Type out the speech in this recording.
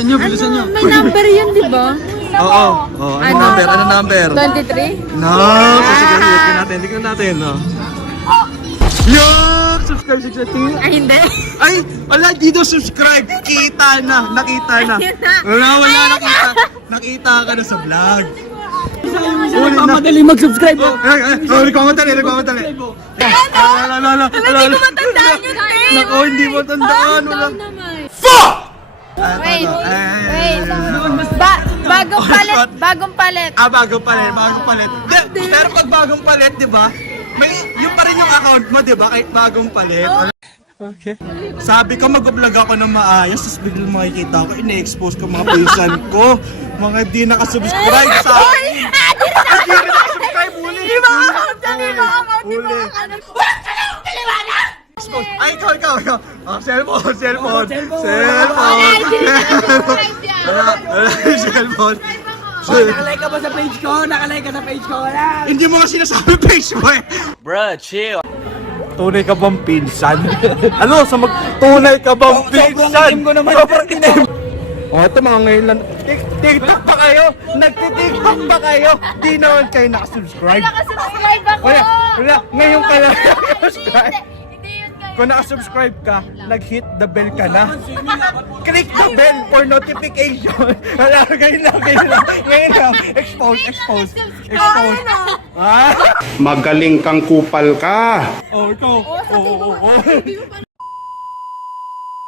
Bilisan nyo. May number yun, di ba? Oo. Ano number? Ano number? 23? No! Sige, tingnan natin. No? Yuck! Subscribe sa tingin. Ay, hindi. Ay! Wala, dito subscribe! Kita na! Nakita na! Ayun na. Wala, nakita. Nakita ka na sa vlog. Madali mag-subscribe. Nagmamadali. Hindi ko matandaan yun, te. Nako, hindi mo tandaan. Wala. Wait. Bagong palit. Bagong palit. Pero pag bagong palit, di ba? May, yung pa rin yung account mo, di ba? Kahit bagong palit. Okay. Sabi ko, mag-vlog ako ng maayos, tapos biglang makikita ko, ina-expose ko mga pinsan ko. Mga di nakasubscribe sa akin. Di nakasubscribe, huli. Di ba account yan? Di ba account? Di ba account? Ay, ikaw. Cellphone. Cellphone. Nakalike ka ba sa page ko? Nakalike ka sa page ko? Wala. Hindi mo kasi sinasabi page mo eh. Bruh, chill. Tunay ka bang pinsan? Ano? Tunay ka bang pinsan? Sobrang ko naman. Sobrang inim. O, ito mga ngayon lang. TikTok pa kayo? Nagtitiktok pa kayo? Di naman kayo nakasubscribe. Nakasubscribe ako. Wala. Ngayon ka lang nakasubscribe. Hindi yun kayo. Kung nakasubscribe ka, nag-hit the bell ka na. Click the bell for notification. Wala, ngayon lang. Ngayon lang. Expose. Magaling kang kupal ka. Oh, ikaw. Oo, sabi mo. Hindi mo pa